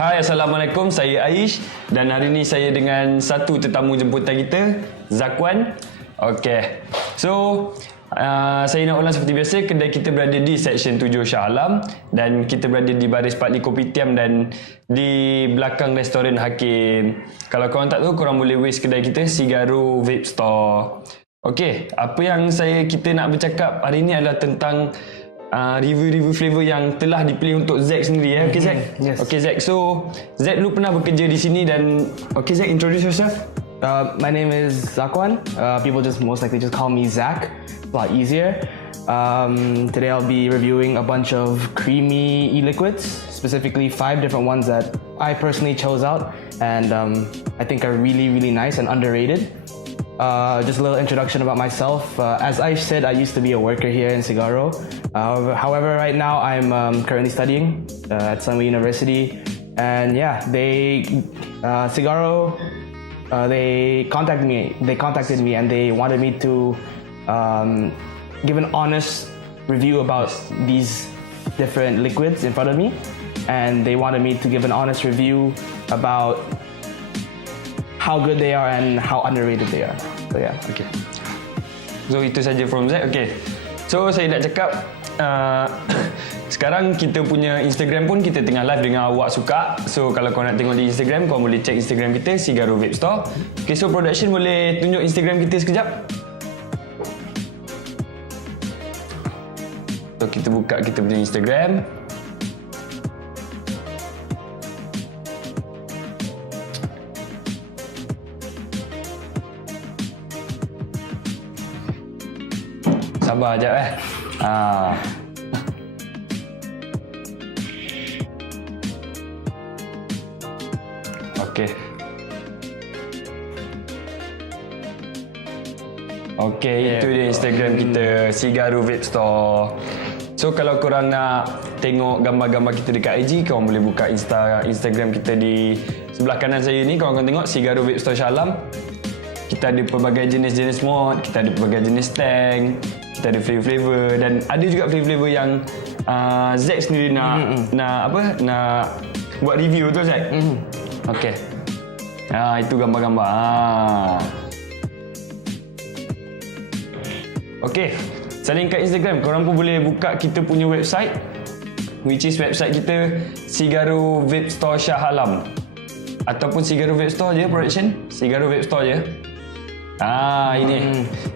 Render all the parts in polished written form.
Hai, Assalamualaikum. Saya Aish dan hari ini saya dengan satu tetamu jemputan kita, Zakwan. Okey. So, saya nak ulang seperti biasa, kedai kita berada di Seksyen 7 Shah Alam dan kita berada di baris Pak Li Kopitiam dan di belakang Restoran Hakim. Kalau korang tak tahu, korang boleh Waze kedai kita, Cirgaro Vape Store. Okey, apa yang kita nak bercakap hari ini adalah tentang review-review flavor yang telah dipilih untuk Zack sendiri ya. Okey Zack? Yes. Okey Zack, so Zack dulu pernah bekerja di sini dan okey Zack, introduce yourself. My name is Zakwan. People just most likely just call me Zach. A lot easier. Today I'll be reviewing a bunch of creamy e-liquids, specifically 5 different ones that I personally chose out and I think are really, really nice and underrated. Just a little introduction about myself. As I said, I used to be a worker here in Cirgaro. However, right now I'm currently studying at Selangor University. And yeah, Cirgaro, they contacted me and they wanted me to give an honest review about these different liquids in front of me. And they wanted me to give an honest review about how good they are and how underrated they are. So yeah. Okay. So itu saja from Zack. Okay. So saya nak cakap sekarang kita punya Instagram pun kita tengah live dengan awak suka. So kalau kau nak tengok di Instagram, kau boleh check Instagram kita, Cirgaro Vape Store. Okay, so production boleh tunjuk Instagram kita sekejap. So kita buka kita punya Instagram. Sabar sekejap Okey. Okey, itu dia Instagram kita, Cirgaro Vape Store. So kalau korang nak tengok gambar-gambar kita dekat IG, korang boleh buka Instagram kita di sebelah kanan saya ni. Korang akan tengok Cirgaro Vape Store Shah Alam. Kita ada pelbagai jenis-jenis mod, kita ada pelbagai jenis tank, kita ada flavor-flavor dan ada juga flavor-flavor yang Zack sendiri nak buat review tu Zack. Okey. Itu gambar-gambar. Okey. Selain kat Instagram, korang pun boleh buka kita punya website, which is website kita Cirgaro Vape Store Shah Alam ataupun Cirgaro Vape Store je production, Cirgaro Vape Store je.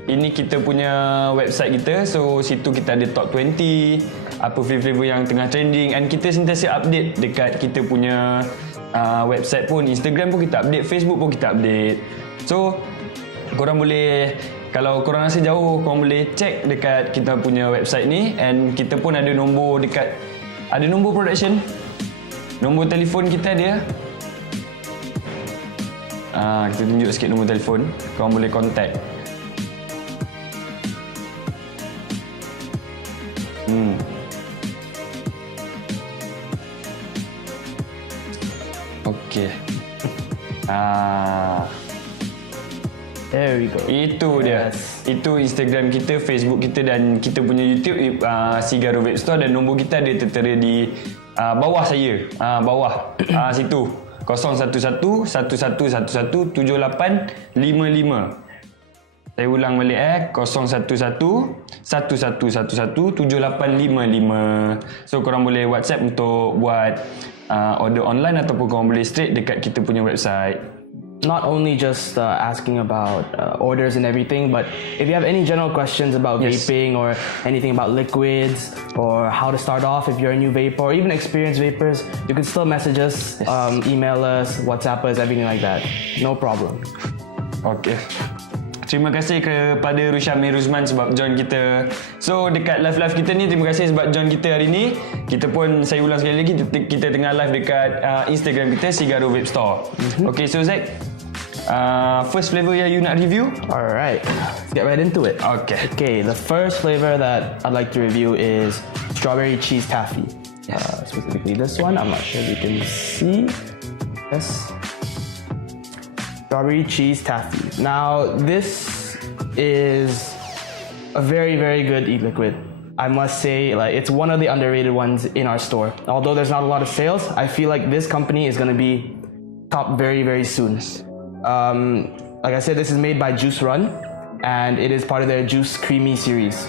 Ini kita punya website kita. So situ kita ada top 20, apa flavor yang tengah trending, and kita sentiasa update dekat kita punya website pun, Instagram pun kita update, Facebook pun kita update. So korang boleh, kalau korang rasa jauh, korang boleh check dekat kita punya website ni, and kita pun ada nombor dekat, ada nombor production, nombor telefon kita dia. Kita tunjuk sikit nombor telefon, korang boleh contact. Okey. There we go. Itu dia. Itu Instagram kita, Facebook kita dan kita punya YouTube, Cirgaro Vape Store, dan nombor kita ada tertera di bawah saya. Bawah. Situ. 011-1111-7855. Saya ulang balik 011-1111-7855. So korang boleh WhatsApp untuk buat order online ataupun korang boleh straight dekat kita punya website. Not only just asking about orders and everything, but if you have any general questions about vaping or anything about liquids or how to start off if you're a new vapor or even experienced vapors, you can still message us, email us, WhatsApp us, everything like that. No problem. Okay. Terima kasih kepada Rusyami Ruzman sebab join kita. So dekat live-live kita ni, terima kasih sebab join kita hari ni. Kita pun, saya ulang sekali lagi, kita tengah live dekat Instagram kita, Cirgaro Vape Store. Okay, so Zack, first flavor yang you nak review? Alright, let's get right into it. Okay, the first flavor that I'd like to review is strawberry cheese taffy. Specifically this one, I'm not sure if you can see. Yes. Strawberry cheese taffy. Now this is a very, very good e-liquid. I must say, like, it's one of the underrated ones in our store. Although there's not a lot of sales, I feel like this company is gonna be top very, very soon. Like I said, this is made by Juice Run, and it is part of their Juice Creamy series.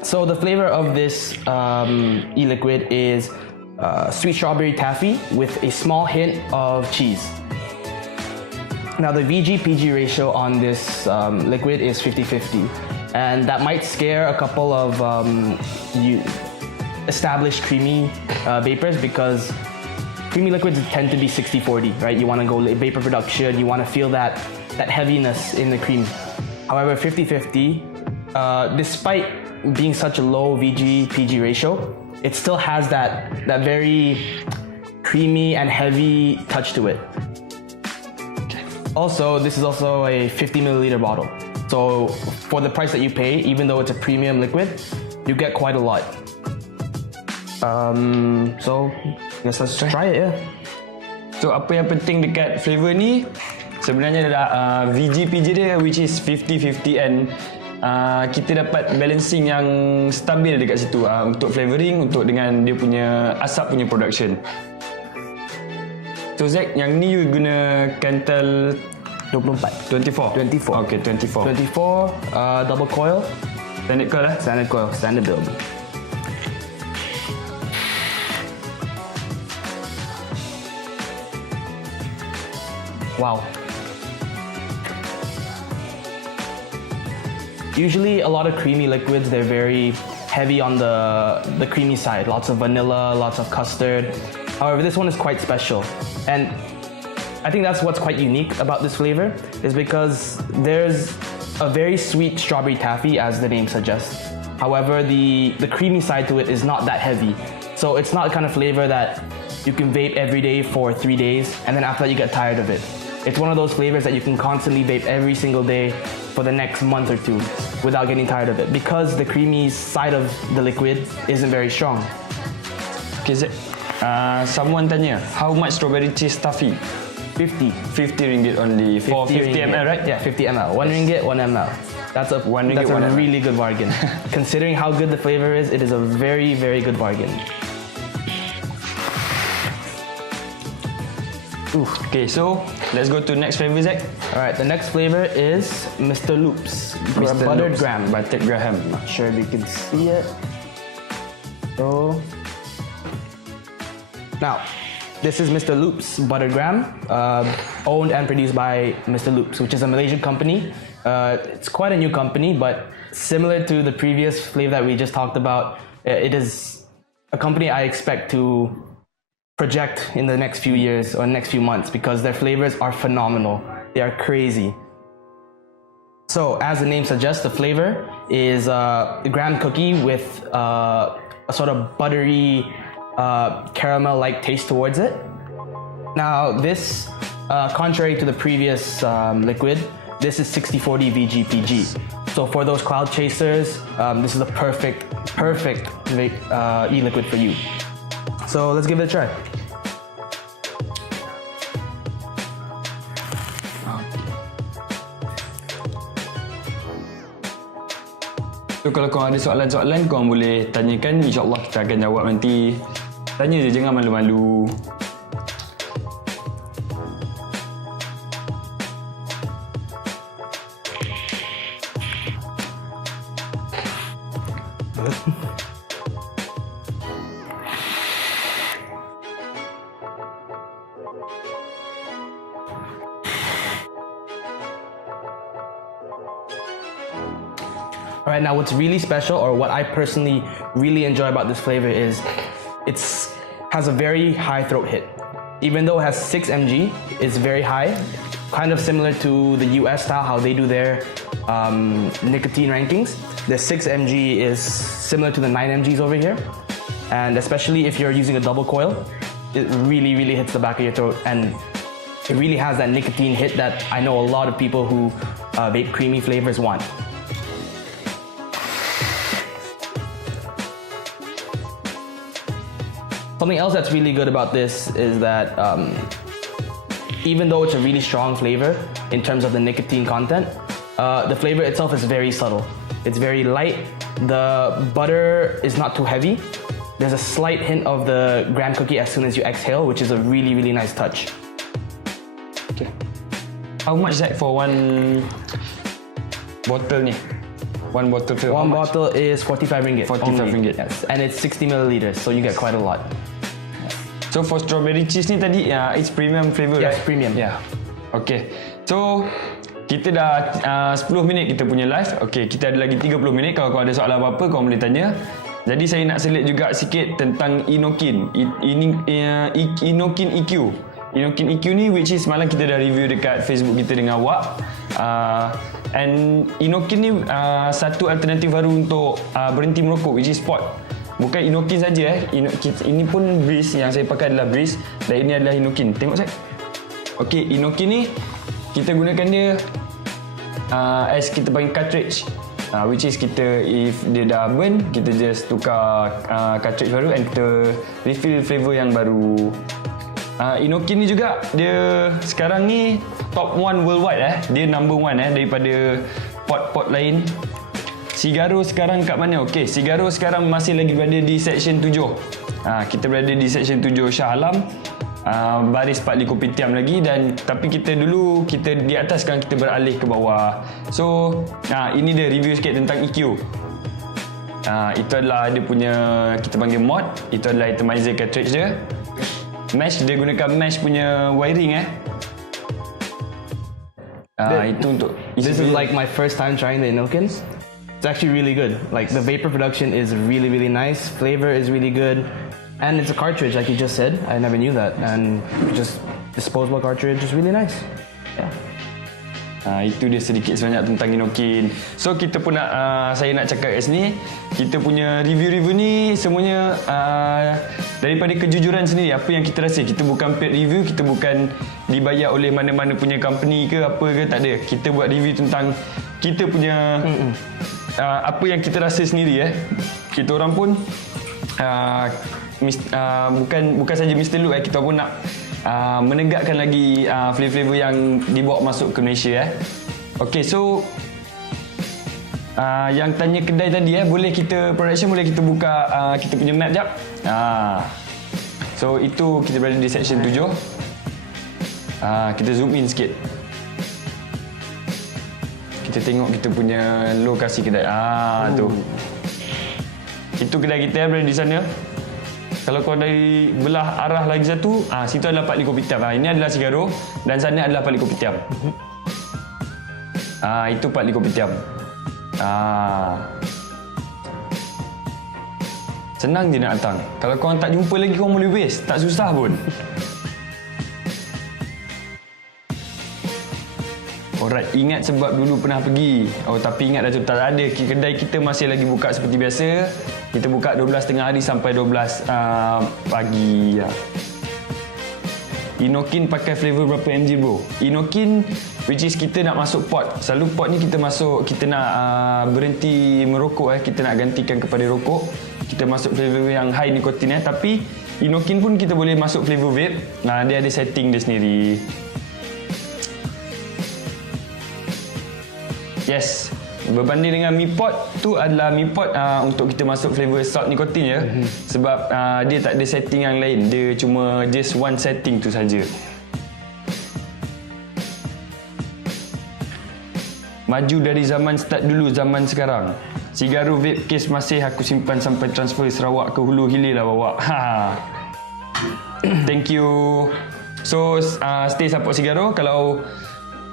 So the flavor of this e-liquid is sweet strawberry taffy with a small hint of cheese. Now the VG-PG ratio on this liquid is 50-50, and that might scare a couple of established creamy vapors, because creamy liquids tend to be 60-40, right? You want to go vapor production, you want to feel that heaviness in the cream. However, 50-50, despite being such a low VG-PG ratio, it still has that very creamy and heavy touch to it. Also, this is also a 50 milliliter bottle. So for the price that you pay, even though it's a premium liquid, you get quite a lot. So I guess let's try it, yeah. So apa yang penting dekat flavor ni, sebenarnya adalah VG-PG dia, which is 50-50, and kita dapat balancing yang stabil dekat situ untuk flavoring, untuk dengan dia punya asap punya production. So Zack, yang ni you guna Cartel 24. Okay, 24. Double coil. Standard coil lah. Standard coil, standard build. Wow. Usually a lot of creamy liquids, they're very heavy on the creamy side. Lots of vanilla, lots of custard. However, this one is quite special. And I think that's what's quite unique about this flavor, is because there's a very sweet strawberry taffy, as the name suggests. However, the creamy side to it is not that heavy. So it's not the kind of flavor that you can vape every day for 3 days, and then after that you get tired of it. It's one of those flavors that you can constantly vape every single day for the next month or two without getting tired of it, because the creamy side of the liquid isn't very strong. Okay, Zack. Someone tanya, how much strawberry cheese taffy? 50 ringgit only for 50 ml, right? Yeah, 50 ml. 1 ringgit, 1 ml. That's a really good bargain. Considering how good the flavor is, it is a very, very good bargain. Okay, so let's go to next flavor, Zack. Alright, the next flavor is Mr. Loops. Mr. Buttered Loops. Graham. Buttered Graham. Not sure if you can see it. So, now, this is Mr. Loops Buttered Graham, owned and produced by Mr. Loops, which is a Malaysian company. It's quite a new company, but similar to the previous flavor that we just talked about, it is a company I expect to project in the next few years or next few months, because their flavors are phenomenal. They are crazy. So, as the name suggests, the flavor is a graham cookie with a sort of buttery, caramel-like taste towards it. Now this, contrary to the previous liquid, this is 60-40 VG-PG. So for those cloud chasers, this is a perfect e-liquid for you. So let's give it a try. So kalau korang ada soalan-soalan, korang boleh tanyakan. InsyaAllah kita akan jawab nanti. Tanya je, jangan malu-malu. Alright, now what's really special, or what I personally really enjoy about this flavor, is it has a very high throat hit. Even though it has 6 mg, it's very high. Kind of similar to the US style, how they do their nicotine rankings. The 6 mg is similar to the 9 mgs over here. And especially if you're using a double coil, it really, really hits the back of your throat. And it really has that nicotine hit that I know a lot of people who vape creamy flavors want. Something else that's really good about this is that even though it's a really strong flavor in terms of the nicotine content, the flavor itself is very subtle. It's very light, The butter is not too heavy. There's a slight hint of the graham cookie as soon as you exhale, which is a really, really nice touch. Okay. How much is that for one bottle ni? One bottle flavor. One bottle is 45 ringgit. 45 only. ringgit. Yes, and it's 60 milliliters, so you get quite a lot. So for strawberry cheese ni tadi, it's premium flavor, Yes, right? premium. Yeah. Okay. So kita dah 10 minit kita punya live. Okay, kita ada lagi 30 minit. Kalau kau ada soalan apa-apa, kau boleh tanya. Jadi saya nak selit juga sikit tentang Inokin. Inokin EQ. Inokin EQ ni which is malam kita dah review dekat Facebook kita dengan Wak. And Inokin ni satu alternatif baru untuk berhenti merokok, which is pot. Bukan Inokin saja ini pun Breeze yang saya pakai adalah Breeze dan ini adalah Inokin. Tengok saya. Okey, Inokin ni kita gunakan dia as kita panggil cartridge. Which is kita if dia dah burn, kita just tukar cartridge baru and kita refill flavor yang baru. Inokin ni juga dia sekarang ni top 1 worldwide dia number 1 daripada pot-pot lain. Cirgaro sekarang kat mana? Okey, Cirgaro sekarang masih lagi berada di Seksyen 7. Kita berada di Seksyen 7 Shah Alam. Baris Pak Li Kopitiam lagi dan tapi kita dulu kita di atas, sekarang kita beralih ke bawah. So, ini dia review sikit tentang EQ. Itu adalah dia punya kita panggil mod. Itu adalah atomizer cartridge dia. Mesh, dia gunakan mesh punya wiring itu untuk This is like my first time trying the Inokin. It's actually really good. Like the vapor production is really, really nice. Flavor is really good. And it's a cartridge, like you just said. I never knew that. And just disposable cartridge is really nice. Yeah. Itu dia sedikit sebanyak tentang Inokin. So kita pun nak saya nak cakap kat sini, kita punya review-review ni semuanya daripada kejujuran sendiri. Apa yang kita rasa, kita bukan paid review, kita bukan dibayar oleh mana-mana punya company ke apa ke, tak ada. Kita buat review tentang kita punya apa yang kita rasa sendiri. Kita orang pun bukan saja Mr. Luke, kita pun nak menegakkan lagi flavor-flavor yang dibawa masuk ke Malaysia. Okay, so yang tanya kedai tadi boleh kita production, boleh kita buka kita punya map jap. So itu kita berada di Seksyen 7. Kita zoom in sikit. Kita tengok kita punya lokasi kedai. Tu. Itu kedai kita berada di sana. Kalau kau dari belah arah lagi satu, situ adalah Pak Li Kopitiam. Ini adalah Cirgaro dan sana adalah Pak Li Kopitiam. Itu Pak Li Kopitiam. Senang je nak datang. Kalau kau tak jumpa lagi, kau boleh waste. Tak susah pun. Alright, ingat sebab dulu pernah pergi. Tapi ingat dah tu tak ada. Kedai kita masih lagi buka seperti biasa. Kita buka 12 tengah hari sampai 12 pagi. Inokin pakai flavor berapa mg bro? Inokin which is kita nak masuk pot. Selalu pot ni kita masuk, kita nak berhenti merokok. Kita nak gantikan kepada rokok. Kita masuk flavor yang high nikotin. Tapi Inokin pun kita boleh masuk flavor vape. Dia ada setting dia sendiri. Yes, berbanding dengan Mi Pot tu adalah Mi Pot untuk kita masuk flavor salt nikotin je. Sebab dia tak ada setting yang lain. Dia cuma just one setting tu saja. Maju dari zaman start dulu, zaman sekarang. Cirgaro vape case masih aku simpan sampai transfer Sarawak ke Hulu Hilir lah bawa. Thank you. So stay support Cirgaro. Kalau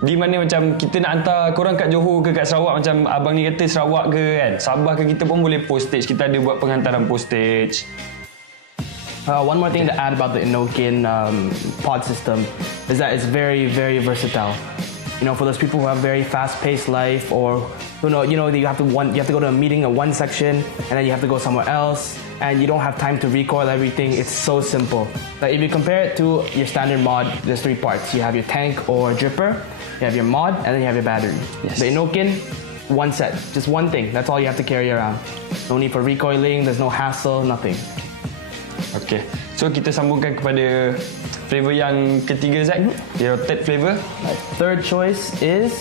di mana macam kita nak hantar korang kat Johor ke kat Sarawak, macam abang ni kata Sarawak ke kan, Sabah ke, kita pun boleh postage. Kita ada buat penghantaran postage. One more thing to add about the Inokin pod system is that it's very, very versatile. You know, for those people who have very fast-paced life, or you know you have to go to a meeting in one section and then you have to go somewhere else, and you don't have time to recoil everything. It's so simple. Like if you compare it to your standard mod, there's 3 parts. You have your tank or dripper, you have your mod, and then you have your battery. Yes. The Inokin, one set, just one thing. That's all you have to carry around. No need for recoiling. There's no hassle, nothing. Okay, so kita sambungkan kepada flavor yang ketiga, Zak. Your third flavor. My third choice is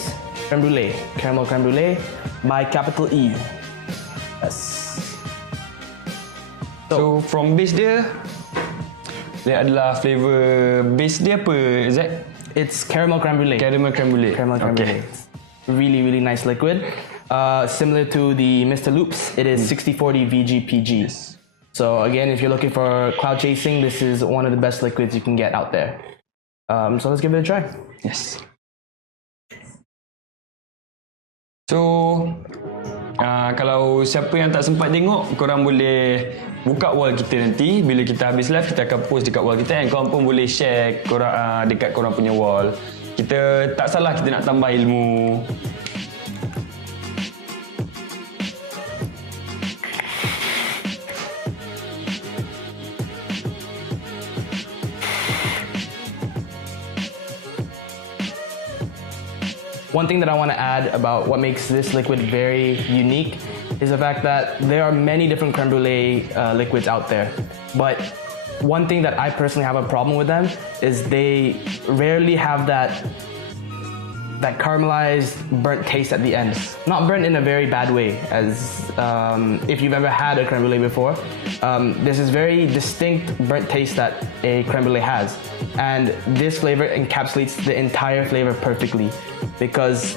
Creme Brulee. Caramel Creme Brulee by capital E. Yes. So from base dia adalah flavor base dia apa, Zack? It's caramel creme brulee. Caramel creme brulee. Caramel creme brulee. Really, really nice liquid. Similar to the Mr. Loops, it is 60/40 VG/PG. Yes. So again, if you're looking for cloud chasing, this is one of the best liquids you can get out there. So let's give it a try. Yes. So kalau siapa yang tak sempat tengok, korang boleh buka wall kita nanti. Bila kita habis live, kita akan post dekat wall kita, and korang pun boleh share korang, dekat korang punya wall. Kita tak salah kita nak tambah ilmu. One thing that I want to add about what makes this liquid very unique is the fact that there are many different creme brulee liquids out there. But one thing that I personally have a problem with them is they rarely have that caramelized burnt taste at the end. Not burnt in a very bad way, as if you've ever had a creme brulee before. There's this very distinct burnt taste that a creme brulee has. And this flavor encapsulates the entire flavor perfectly, because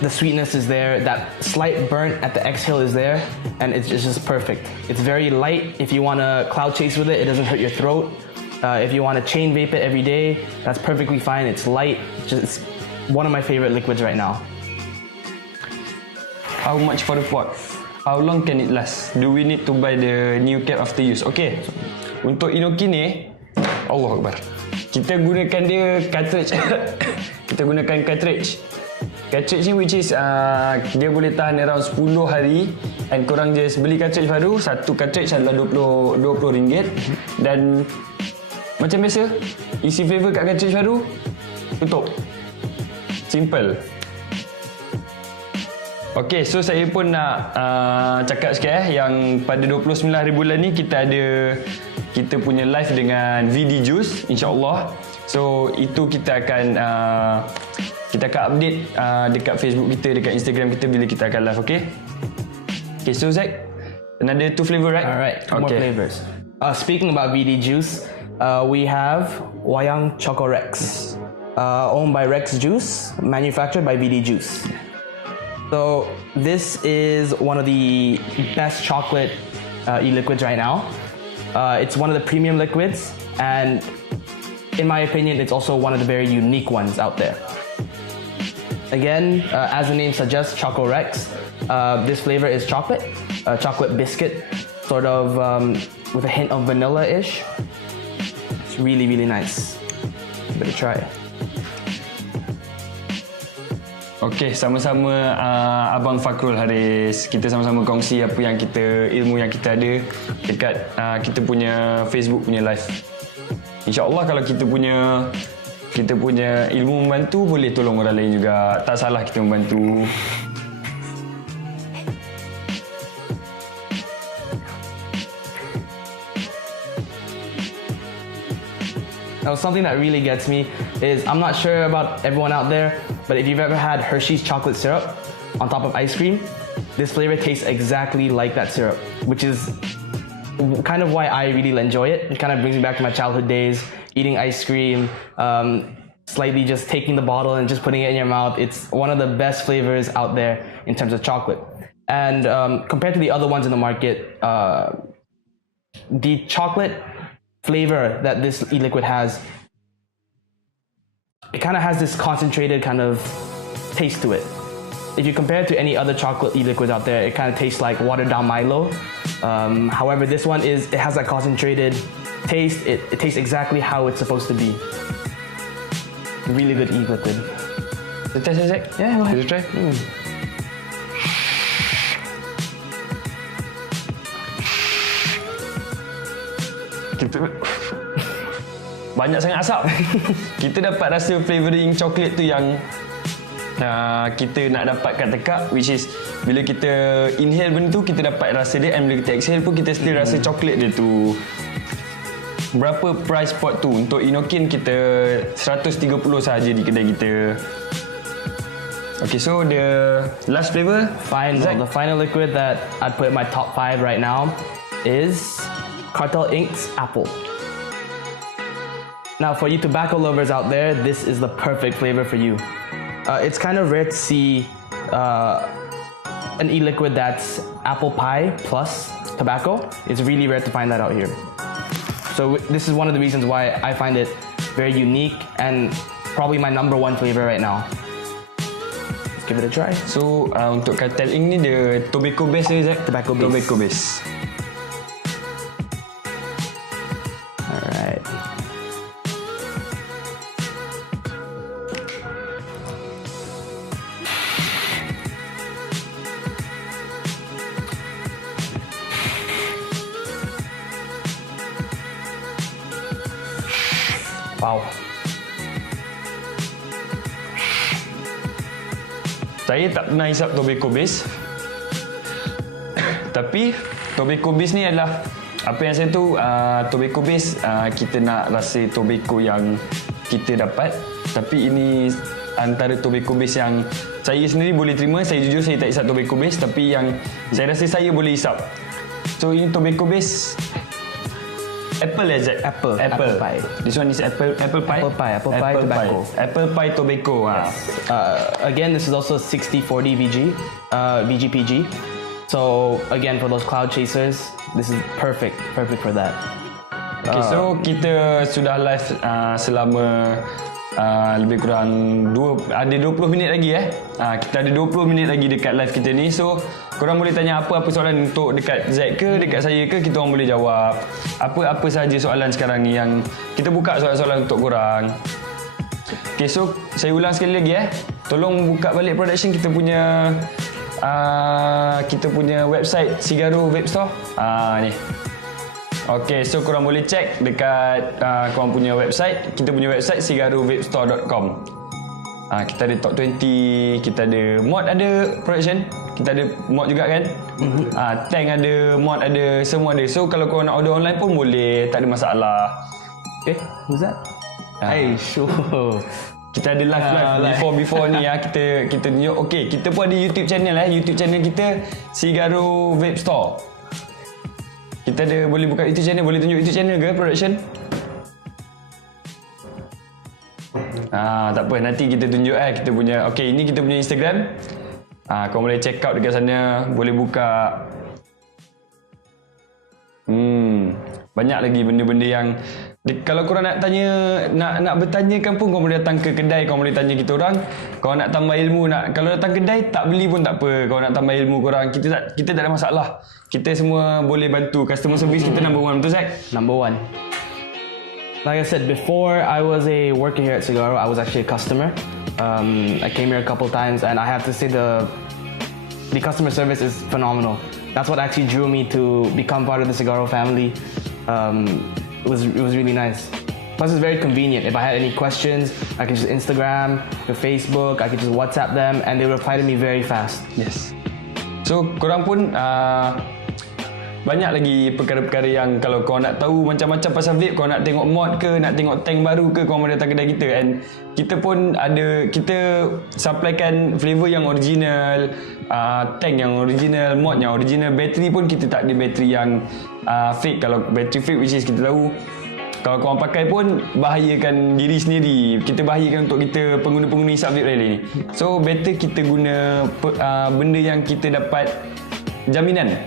the sweetness is there, that slight burnt at the exhale is there, and it's just perfect. It's very light. If you want to cloud chase with it, it doesn't hurt your throat. If you want to chain vape it every day, that's perfectly fine. It's light. It's one of my favorite liquids right now. How much for the pot? How long can it last? Do we need to buy the new cap after use? Okay, untuk inoki ni, Allah Akbar, kita gunakan dia cartridge. Kita gunakan cartridge. Cartridge ni which is dia boleh tahan around 10 hari, and korang just beli cartridge baru. Satu cartridge adalah RM20. Dan macam biasa, isi flavor kat cartridge baru, tutup. Simple. Okay, so saya pun nak cakap sikit yang pada 29 hari bulan ni kita punya live dengan VD Juice, insyaAllah. So itu kita akan update dekat Facebook kita, dekat Instagram kita bila kita akan live, okay? Okay, so Zack, another 2 flavor, right? Alright, 2 more flavors. Speaking about VD Juice, we have Wayang Choco Rex, owned by Rex Juice, manufactured by VD Juice. So this is one of the best chocolate e-liquids right now. It's one of the premium liquids, and in my opinion, it's also one of the very unique ones out there. Again, as the name suggests, Choco Rex. This flavor is chocolate biscuit, sort of with a hint of vanilla-ish. It's really, really nice. Give it a try. Okay, sama-sama Abang Fakrul Haris. Kita sama-sama kongsi apa yang ilmu yang kita ada dekat kita punya Facebook punya live. InsyaAllah kalau kita punya ilmu membantu, boleh tolong orang lain juga. Tak salah kita membantu. Now, something that really gets me is, I'm not sure about everyone out there, but if you've ever had Hershey's chocolate syrup on top of ice cream, this flavor tastes exactly like that syrup, which is kind of why I really enjoy it. It kind of brings me back to my childhood days, eating ice cream, slightly just taking the bottle and just putting it in your mouth. It's one of the best flavors out there in terms of chocolate. And compared to the other ones in the market, the chocolate flavor that this e-liquid has, it kind of has this concentrated kind of taste to it. If you compare it to any other chocolate e-liquids out there, it kind of tastes like watered down Milo. However, this one it has that concentrated taste. It tastes exactly how it's supposed to be. Really good e-liquid. Test it, Zack? Yeah, go ahead. Let's try. Kita banyak sangat asap. Kita dapat rasa flavoring coklat tu yang kita nak dapat kat tekak, which is bila kita inhale benda tu kita dapat rasa dia, and bila kita exhale pun kita still rasa coklat dia tu. Berapa price pot tu? Untuk Inokin kita 130 sahaja di kedai kita. Okay, so the last flavor, the final liquid that I'd put in my top 5 right now is Cartel Inc.'s Apple. Now, for you tobacco lovers out there, this is the perfect flavor for you. It's kind of rare to see an e-liquid that's apple pie plus tobacco. It's really rare to find that out here. So this is one of the reasons why I find it very unique and probably my number one flavor right now. Let's give it a try. So untuk Cartel Inc ni dia tobacco base je, Zack? Tobacco base. Tobacco base. Alright. Wow. Saya tak pernah hisap tobacco base. Tapi tobacco base ni adalah apa yang saya tahu, tobacco base kita nak rasa tobacco yang kita dapat. Tapi ini antara tobacco base yang saya sendiri boleh terima. Saya jujur saya tak hisap tobacco base, tapi yang saya rasa saya boleh hisap. So ini tobacco base apple ya, Zack? Apple pie. This one is apple pie? Apple pie tobacco. Apple pie tobacco. Again, this is also 60-40 VGPG. So again, for those cloud chasers, this is perfect for that. Okay, so kita sudah live selama lebih kurang ada 20 minit lagi kita ada 20 minit lagi dekat live kita ni. So korang boleh tanya apa-apa soalan untuk dekat Zack ke dekat saya ke, kita orang boleh jawab apa-apa sahaja soalan sekarang ni yang kita buka soalan-soalan untuk korang. Okay, so saya ulang sekali lagi tolong buka balik production kita punya website Cirgaro Vape Store ni. Okay, so korang boleh check dekat korang punya website. Kita punya website cirgarovapestore.com. Kita ada top 20, kita ada mod, ada production, kita ada mod juga kan. Tank ada, mod ada, semua ada. So kalau korang nak order online pun boleh, tak ada masalah. Who's that? Hey, sure. Kita ada live before ni kita tunjuk. Okay, kita pun ada YouTube channel YouTube channel kita Cirgaro Vape Store. Kita ada boleh buka YouTube channel, boleh tunjuk YouTube channel ke production? Tak apa, nanti kita tunjuk kita punya. Okay, ini kita punya Instagram. Kau boleh check out dekat sana, boleh buka. Banyak lagi benda-benda yang kalau korang nak tanya, nak bertanyakan pun, kau boleh datang ke kedai, kau boleh tanya kita orang. Kau nak tambah ilmu, kalau datang kedai tak beli pun tak apa. Kau nak tambah ilmu korang, kita tak ada masalah. Kita semua boleh bantu. Customer service kita number one, betul Zack? Number one. Like I said, before I was a worker here at Cirgaro, I was actually a customer. I came here a couple times and I have to say the customer service is phenomenal. That's what actually drew me to become part of the Cirgaro family. It was really nice. Plus, it's very convenient. If I had any questions, I could just Instagram, or Facebook, I could just WhatsApp them, and they would reply to me very fast. Yes. So, korang pun banyak lagi perkara-perkara yang kalau kau nak tahu macam-macam pasal vape, kau nak tengok mod ke, nak tengok tank baru ke, kau boleh datang kedai kita. And kita pun ada, kita supplykan flavor yang original, tank yang original, mod yang original, bateri pun kita tak ada bateri yang fake. Kalau bateri fake, which is kita tahu kalau korang pakai pun bahayakan diri sendiri, kita bahayakan untuk kita pengguna-pengguna hisap vape rally ni. So better kita guna benda yang kita dapat jaminan.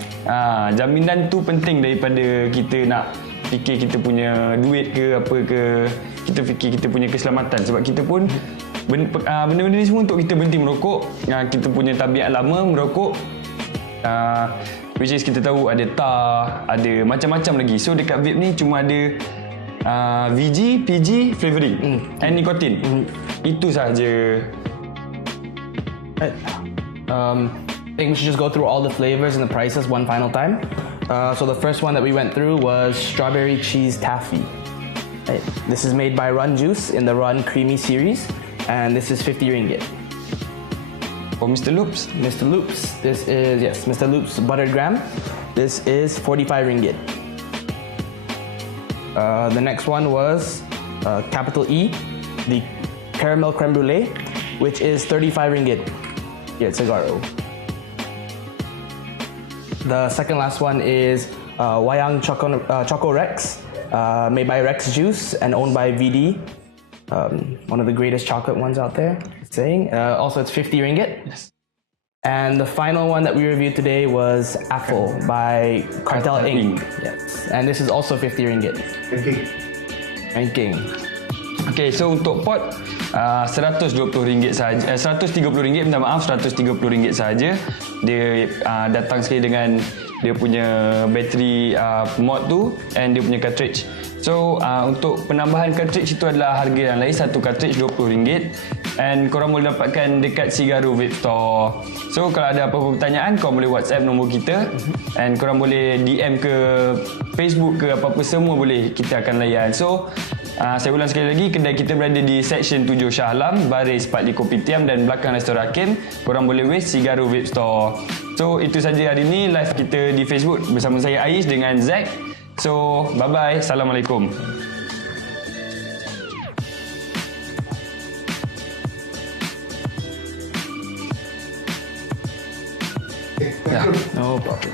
Jaminan tu penting daripada kita nak fikir kita punya duit ke apa ke, kita fikir kita punya keselamatan. Sebab kita pun benda-benda ni semua untuk kita berhenti merokok. Kita punya tabiat lama merokok, which is kita tahu ada tar, ada macam-macam lagi. So dekat vape ni cuma ada VG, PG, flavoring and nicotine. Itu sahaja. I think we should just go through all the flavors and the prices one final time. So the first one that we went through was strawberry cheese taffy. Right. This is made by Run Juice in the Run Creamy series, and this is 50 ringgit. For Mr. Loops? Mr. Loops, this is, yes, Mr. Loops buttered gram. This is 45 ringgit. The next one was capital E, the caramel creme brulee, which is 35 ringgit here at Cirgaro. The second last one is Wayang Choco Rex, made by Rex Juice and owned by VD. One of the greatest chocolate ones out there. Also, it's 50 ringgit. Yes. And the final one that we reviewed today was Apple by Cartel Inc. Yes. And this is also 50 ringgit. Ranking. Okay, so untuk pot RM120 sahaja, RM130, minta maaf, RM130 sahaja. Dia datang sekali dengan dia punya bateri mod tu and dia punya cartridge. So untuk penambahan cartridge itu adalah harga yang lain, satu cartridge RM20 and korang boleh dapatkan dekat Cirgaro Vape Store. So kalau ada apa-apa pertanyaan, korang boleh WhatsApp nombor kita and korang boleh DM ke Facebook ke apa-apa, semua boleh, kita akan layan. So saya ulang sekali lagi, kedai kita berada di Seksyen 7 Shah Alam, baris Pak Li Kopitiam dan belakang Restoran Hakim. Korang boleh Waze Cirgaro Vape Store. So itu saja hari ni live kita di Facebook bersama saya Aish dengan Zack. So bye bye, Assalamualaikum. No problem.